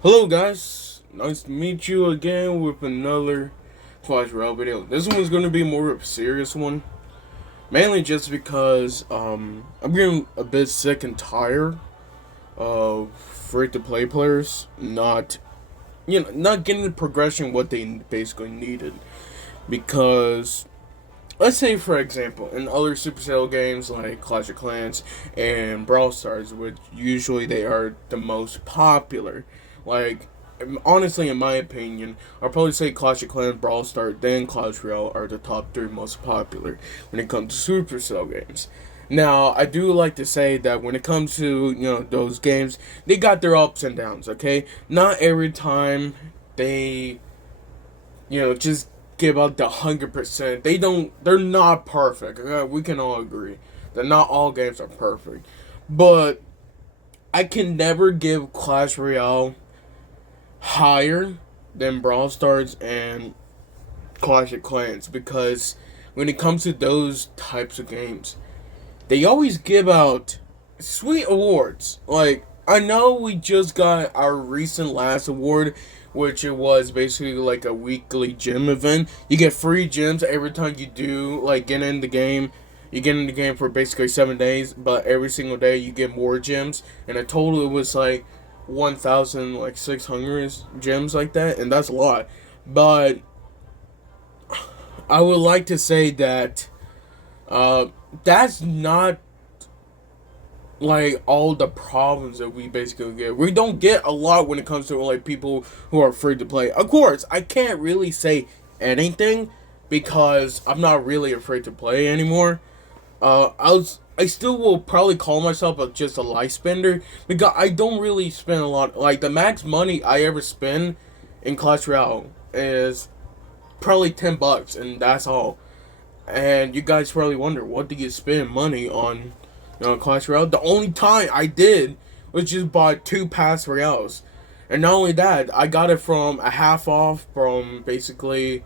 Hello guys, nice to meet you again with another Clash Royale video. This one's going to be more of a serious one, mainly just because I'm getting a bit sick and tired of free-to-play players not getting the progression what they basically needed. Because let's say, for example, in other Supercell games like Clash of Clans and Brawl Stars, which usually they are the most popular, like, honestly, in my opinion, I'll probably say Clash of Clans, Brawl Stars, then Clash Royale are the top three most popular when it comes to Supercell games. Now, I do like to say that when it comes to, those games, they got their ups and downs, okay? Not every time they, just give out the 100%. They're not perfect. We can all agree that not all games are perfect. But I can never give Clash Royale higher than Brawl Stars and Clash of Clans, because when it comes to those types of games, they always give out sweet awards. Like, I know we just got our recent last award, which it was basically like a weekly gym event. You get free gyms every time you do, like, get in the game. You get in the game for basically 7 days, but every single day you get more gyms. And in total, it was like 1,600 gyms like that, and that's a lot. But I would like to say that that's not like all the problems that we basically get. We don't get a lot when it comes to like people who are free to play. Of course, I can't really say anything because I'm not really afraid to play anymore. I still will probably call myself just a life spender because I don't really spend a lot. Like, the max money I ever spend in Clash Royale is probably $10, and that's all. And you guys probably wonder, what do you spend money on, Clash Royale? The only time I did was just buy 2 pass royales, and not only that, I got it from a half off from basically,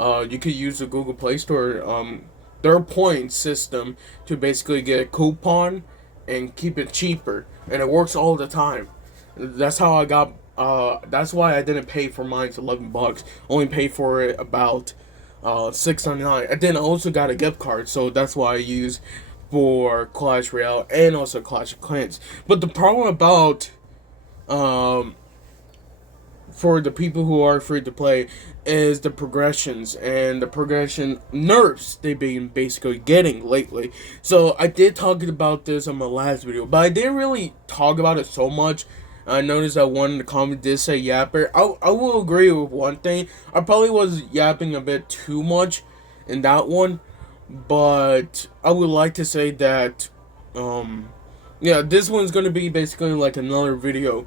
you could use the Google Play Store, their point system to basically get a coupon and keep it cheaper, and it works all the time. That's how I got. That's why I didn't pay for mine $11. Only paid for it about $6.99. And then I also got a gift card, so that's why I use for Clash Royale and also Clash of Clans. But the problem about um for the people who are free to play is the progressions and the progression nerfs they've been basically getting lately. So I did talk about this on my last video, but I didn't really talk about it so much. I noticed that one in the comment did say yapper. I will agree with one thing. I probably was yapping a bit too much in that one, but I would like to say that yeah, this one's gonna be basically like another video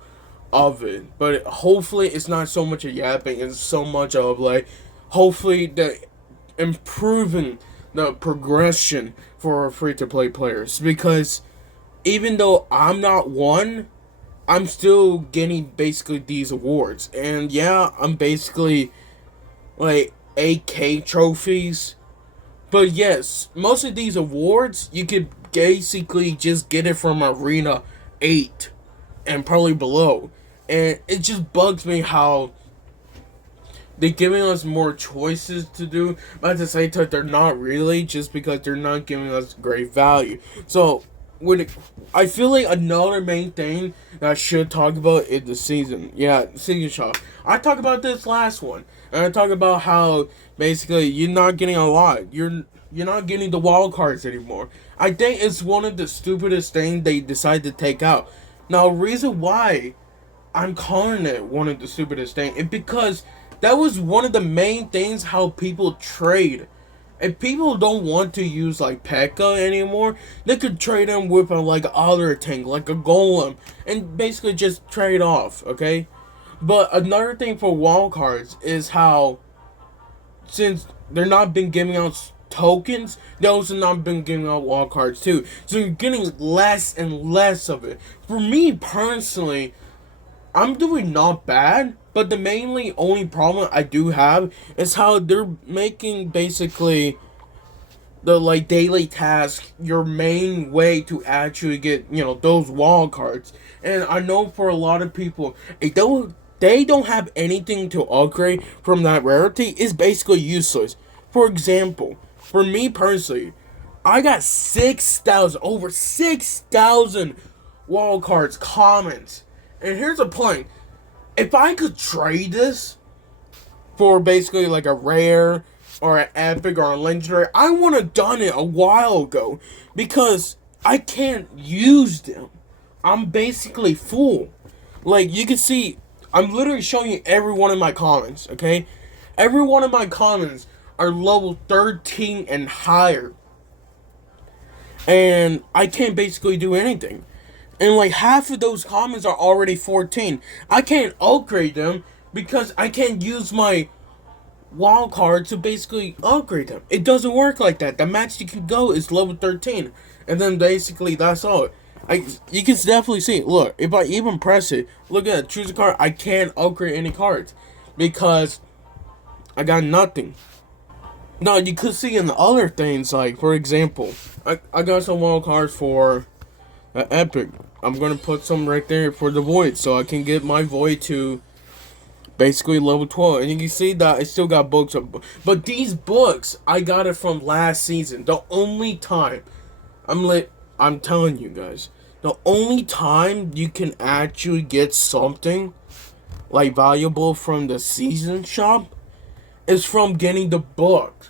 of it, but hopefully it's not so much of yapping, it's so much of like, hopefully the improving the progression for free to play players, because even though I'm not one, I'm still getting basically these awards, and yeah, I'm basically like AK trophies, but yes, most of these awards you could basically just get it from Arena 8 and probably below. And it just bugs me how they're giving us more choices to do, but at the same time, they're not really, just because they're not giving us great value. So, I feel like another main thing that I should talk about is the season. Yeah, season shop. I talked about this last one, and I talked about how basically you're not getting a lot. You're not getting the wild cards anymore. I think it's one of the stupidest things they decided to take out. Now, reason why I'm calling it one of the stupidest things is because that was one of the main things how people trade. If people don't want to use like P.E.K.K.A anymore, they could trade him with a like other tank, like a golem, and basically just trade off, okay? But another thing for wild cards is how, since they're not been giving out tokens, they also not been giving out wild cards too. So you're getting less and less of it. For me personally, I'm doing not bad, but the mainly only problem I do have is how they're making basically the like daily task your main way to actually get, those wild cards. And I know for a lot of people, they don't have anything to upgrade from that rarity, is basically useless. For example, for me personally, I got 6,000, over 6,000 wild cards, commons. And here's the point. If I could trade this for basically like a rare or an epic or a legendary, I would have done it a while ago because I can't use them. I'm basically full. Like you can see, I'm literally showing you every one of my commons, okay? Every one of my commons are level 13 and higher. And I can't basically do anything. And like half of those commons are already 14. I can't upgrade them because I can't use my wild card to basically upgrade them. It doesn't work like that. The max you can go is level 13. And then basically that's all. You can definitely see. Look, if I even press it, look at it, choose a card, I can't upgrade any cards. Because I got nothing. Now you could see in the other things, like for example, I got some wild cards for an epic. I'm gonna put some right there for the void so I can get my void to basically level 12. And you can see that I still got books up. But these books, I got it from last season. The only time, I'm telling you guys, the only time you can actually get something like valuable from the season shop is from getting the book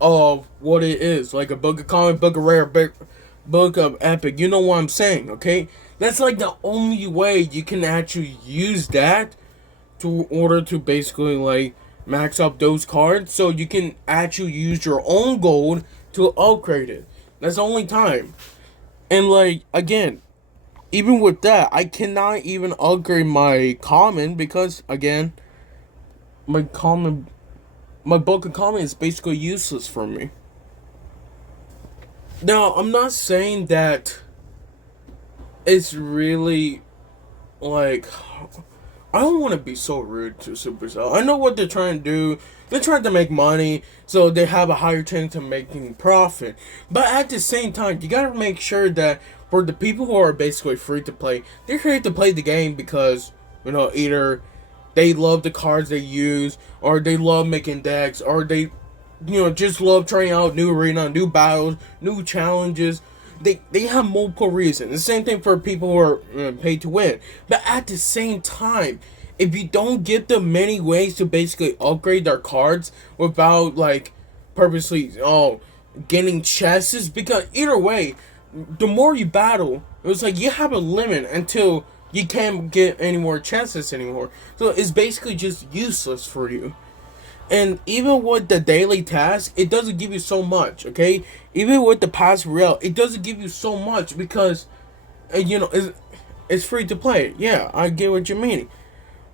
of what it is. Like a book of comic, book of rare, book of epic. You know what I'm saying, okay? That's like the only way you can actually use that to order to basically like max up those cards so you can actually use your own gold to upgrade it. That's the only time. And like again, even with that, I cannot even upgrade my common because again, my book of common is basically useless for me. Now, I'm not saying that it's really like I don't want to be so rude to Supercell. I know what they're trying to do. They're trying to make money, so they have a higher chance of making profit. But at the same time, you gotta make sure that for the people who are basically free to play, they're here to play the game because, either they love the cards they use, or they love making decks, or they, just love trying out new arena, new battles, new challenges. They have multiple reasons. The same thing for people who are paid to win. But at the same time, if you don't give them many ways to basically upgrade their cards without like purposely getting chests, because either way, the more you battle, it was like you have a limit until you can't get any more chests anymore. So it's basically just useless for you. And even with the daily task, it doesn't give you so much, okay? Even with the pass rail, it doesn't give you so much because, it's free to play. Yeah, I get what you're meaning.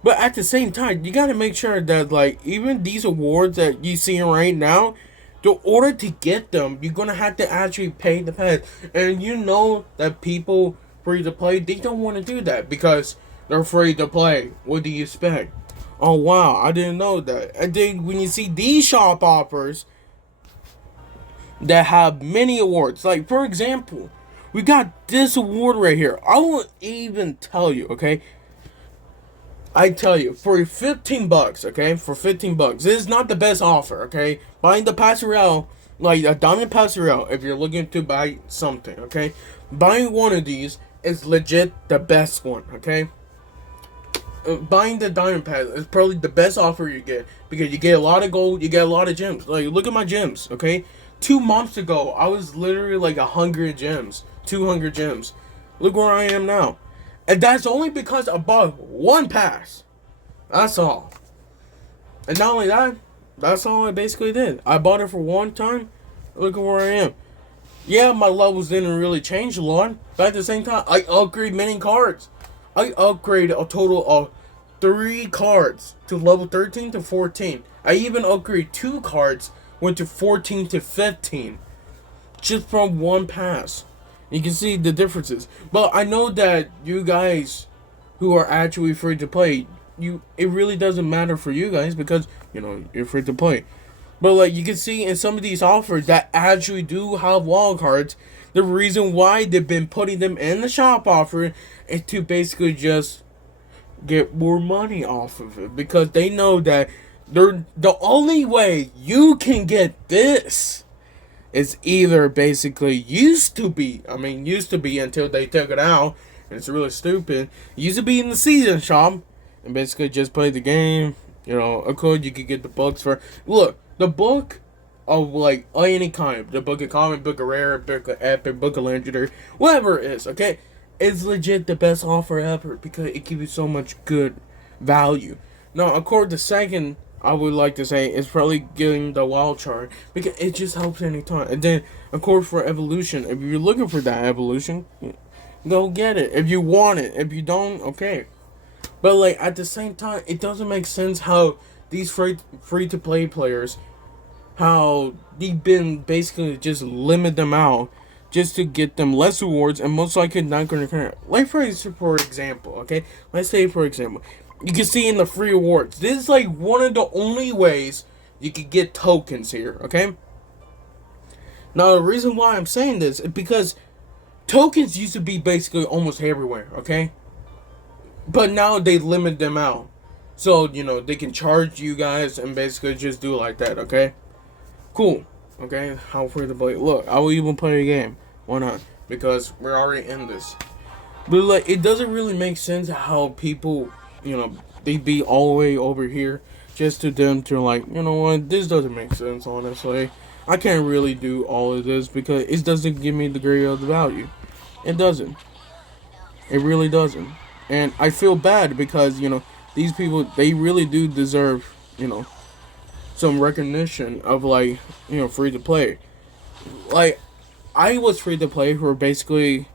But at the same time, you gotta make sure that, like, even these awards that you see right now, in order to get them, you're gonna have to actually pay the pass. And you know that people free to play, they don't want to do that because they're free to play. What do you expect? Oh wow, I didn't know that. And then when you see these shop offers that have many awards, like for example, we got this award right here. I won't even tell you, okay? I tell you, for 15 bucks, okay? For 15 bucks. This is not the best offer, okay? Buying the Passerelle, like a Diamond Passerelle, if you're looking to buy something, okay? Buying one of these is legit the best one, okay? Buying the Diamond Pass is probably the best offer you get because you get a lot of gold, you get a lot of gems. Like, look at my gems, okay? 2 months ago, I was literally like 100 gems, 200 gems. Look where I am now. And that's only because I bought one pass. That's all. And not only that, that's all I basically did. I bought it for one time. Look at where I am. Yeah, my levels didn't really change a lot, but at the same time, I upgrade many cards. I upgraded a total of 3 cards to level 13 to 14. I even upgraded 2 cards, went to 14 to 15. Just from one pass. You can see the differences. But I know that you guys who are actually free to play, it really doesn't matter for you guys because, you're free to play. But like you can see in some of these offers that actually do have wild cards, the reason why they've been putting them in the shop offer is to basically just get more money off of it because they know that they're the only way you can get this is either basically used to be until they took it out, and it's really stupid. Used to be in the season shop and basically just play the game. You know, of course you could get the books for look, the book of like any kind, the book of common, book of rare, book of epic, book of legendary, whatever it is, okay? It's legit the best offer ever because it gives you so much good value. Now, of course, the second I would like to say is probably getting the wild card because it just helps anytime. And then, of course, for evolution, if you're looking for that evolution, go get it. If you want it, if you don't, okay. But like at the same time, it doesn't make sense how these free to play players, how they've been basically just limit them out just to get them less rewards and most likely not going to connect. Like for example, okay, let's say for example, you can see in the free rewards, this is like one of the only ways you can get tokens here, okay? Now the reason why I'm saying this is because tokens used to be basically almost everywhere, okay? But now they limit them out. So, you know, they can charge you guys and basically just do it like that, okay? Cool. Okay, how free to play. Look, I will even play a game. Why not? Because we're already in this. But like, it doesn't really make sense how people, you know, they be all the way over here just to them to like, you know what, this doesn't make sense, honestly. I can't really do all of this because it doesn't give me the grade of the value. It doesn't. It really doesn't. And I feel bad because, you know, these people, they really do deserve, you know, some recognition of like, you know, free to play. Like, I was free to play for basically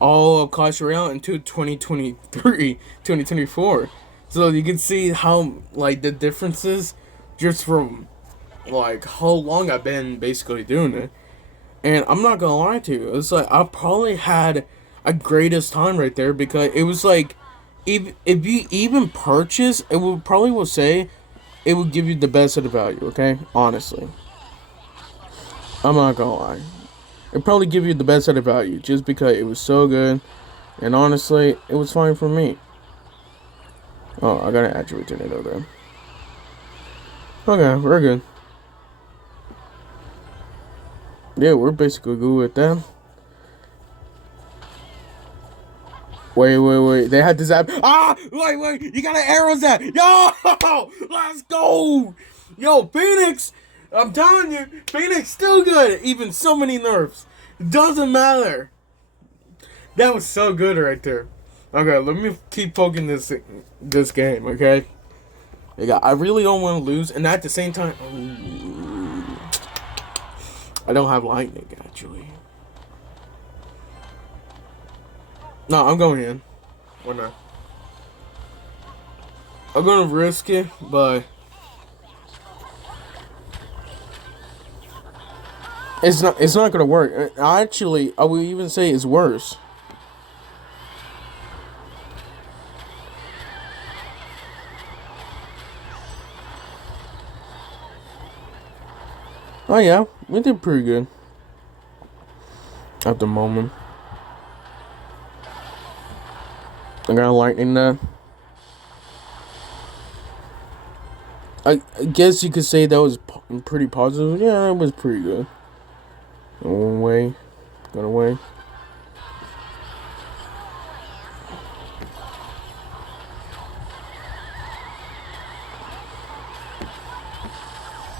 all of Clash Royale until 2023, 2024. So you can see how like the differences just from like how long I've been basically doing it. And I'm not gonna lie to you, it's like I probably had a greatest time right there because it was like if you even purchase, it would probably will say it would give you the best of the value, okay? Honestly. I'm not gonna lie. It'd probably give you the best of the value just because it was so good. And honestly, it was fine for me. Oh, I gotta add you to it over there. Okay, we're good. Yeah, we're basically good with that. Wait. They had to zap. Ah! Wait. You got an arrow zap. Yo! Let's go! Yo, Phoenix! I'm telling you, Phoenix still good. Even so many nerfs. Doesn't matter. That was so good right there. Okay, let me keep poking this game, okay? I really don't want to lose, and at the same time, I don't have lightning, actually. No, I'm going in. Why not? I'm gonna risk it, but it's not gonna work. Actually, I would even say it's worse. Oh yeah, we did pretty good at the moment. I got lightning that. I guess you could say that was pretty positive. Yeah, it was pretty good. One way, got away.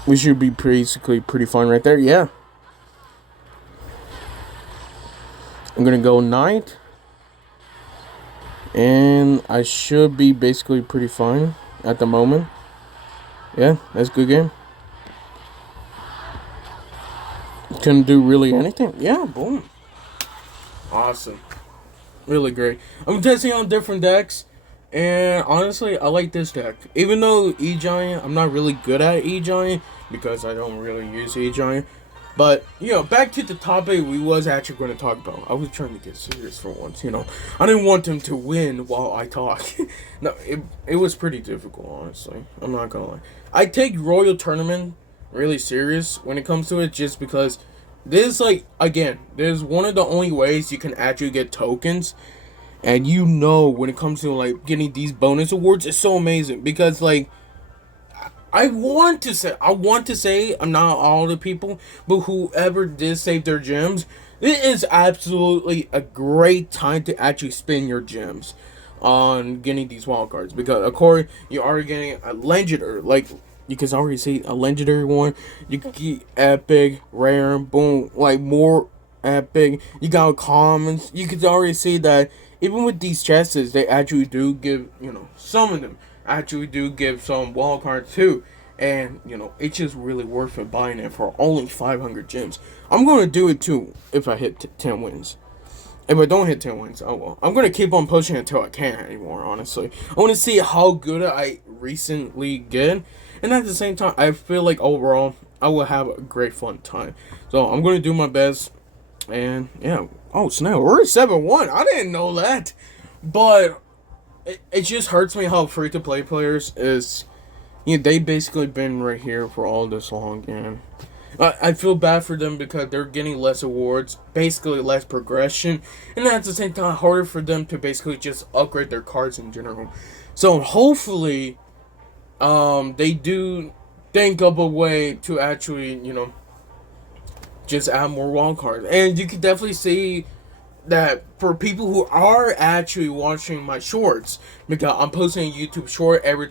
We should be basically pretty fine right there. Yeah. I'm gonna go knight. And I should be basically pretty fine at the moment. Yeah, that's a good game. Couldn't do really anything. Yeah, boom. Awesome. Really great. I'm testing on different decks. And honestly, I like this deck. Even though E-Giant, I'm not really good at E-Giant because I don't really use E-Giant. But, you know, back to the topic we was actually going to talk about. I was trying to get serious for once, you know. I didn't want them to win while I talk. No, it was pretty difficult, honestly. I'm not going to lie. I take Royal Tournament really serious when it comes to it just because this, like, again, this is one of the only ways you can actually get tokens. And you know, when it comes to like getting these bonus awards, it's so amazing because like I want to say, I'm not all the people, but whoever did save their gems, it is absolutely a great time to actually spend your gems on getting these wild cards because of course you're already getting a legendary, like you can already see a legendary one. You can get epic, rare, boom, like more epic. You got commons. You can already see that even with these chests, they actually do give, some of them actually do give some wild cards too. And, it's just really worth it buying it for only 500 gems. I'm going to do it too if I hit 10 wins. If I don't hit 10 wins, oh well. I'm going to keep on pushing until I can't anymore, honestly. I want to see how good I recently get. And at the same time, I feel like overall, I will have a great fun time. So I'm going to do my best. And, yeah. Oh, snap. We're at 7-1. I didn't know that. But it just hurts me how free-to-play players is... they basically been right here for all this long. And I feel bad for them because they're getting less awards, basically less progression, and at the same time harder for them to basically just upgrade their cards in general. So hopefully, they do think of a way to actually, just add more wild cards. And you can definitely see that for people who are actually watching my shorts, because I'm posting a YouTube short every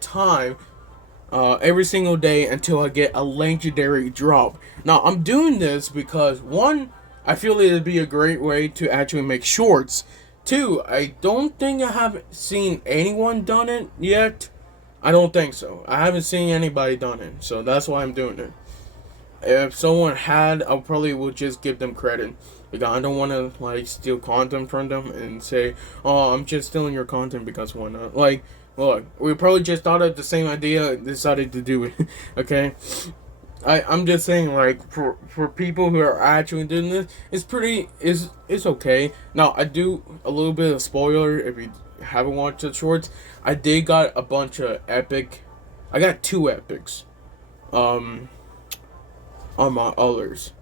single day until I get a legendary drop. Now, I'm doing this because, one, I feel it would be a great way to actually make shorts. Two, I don't think I have seen anyone done it yet. I don't think so. I haven't seen anybody done it, so that's why I'm doing it. If someone had, I probably would just give them credit. Because I don't want to, like, steal content from them and say, oh, I'm just stealing your content because why not? Like, look, we probably just thought of the same idea and decided to do it, okay? I'm just saying, like, for people who are actually doing this, it's okay. Now, I do a little bit of spoiler if you haven't watched the shorts. I did got a bunch of I got 2 epics, on my others.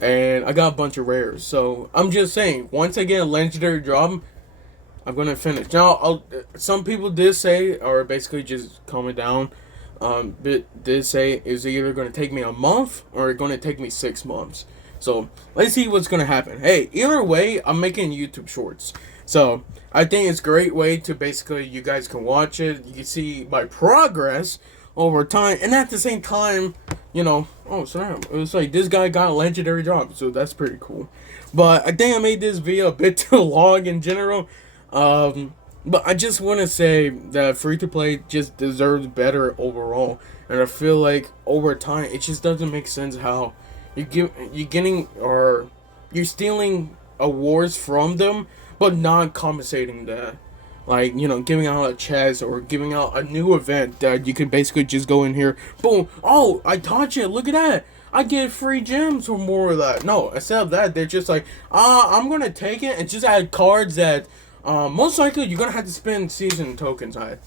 And I got a bunch of rares. So, I'm just saying, once I get a legendary drop, I'm going to finish. Now, some people did say, or basically just comment down, did say it's either going to take me a month or it's going to take me 6 months. So, let's see what's going to happen. Hey, either way, I'm making YouTube shorts. So, I think it's a great way to basically, you guys can watch it. You can see my progress over time. And at the same time, oh snap, it was like this guy got a legendary drop, so that's pretty cool. But I think I made this video a bit too long in general. But I just want to say that free to play just deserves better overall, and I feel like over time it just doesn't make sense how you're stealing awards from them, but not compensating that. Like, giving out a chest or giving out a new event that you could basically just go in here, boom, oh, I taught you, look at that. I get free gems or more of that. No, instead of that, they're just like, I'm going to take it and just add cards that most likely you're going to have to spend season tokens on.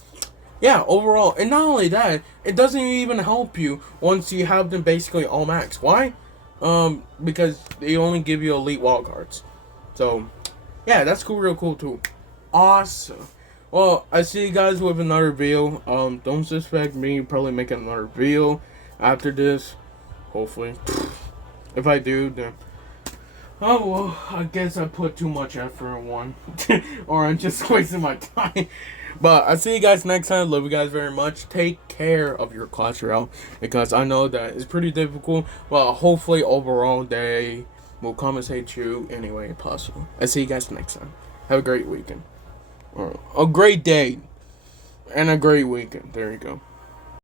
Yeah, overall. And not only that, it doesn't even help you once you have them basically all max. Why? Because they only give you elite wild cards. So, yeah, that's cool, real cool too. Awesome. Well, I see you guys with another video. Don't suspect me probably making another video after this. Hopefully. If I do, then... oh, well, I guess I put too much effort in one. Or I'm just wasting my time. But I'll see you guys next time. Love you guys very much. Take care of your Clash Royale. Because I know that it's pretty difficult. Well, hopefully overall they will compensate you any way possible. I'll see you guys next time. Have a great weekend. Or a great day. And a great weekend. There you go.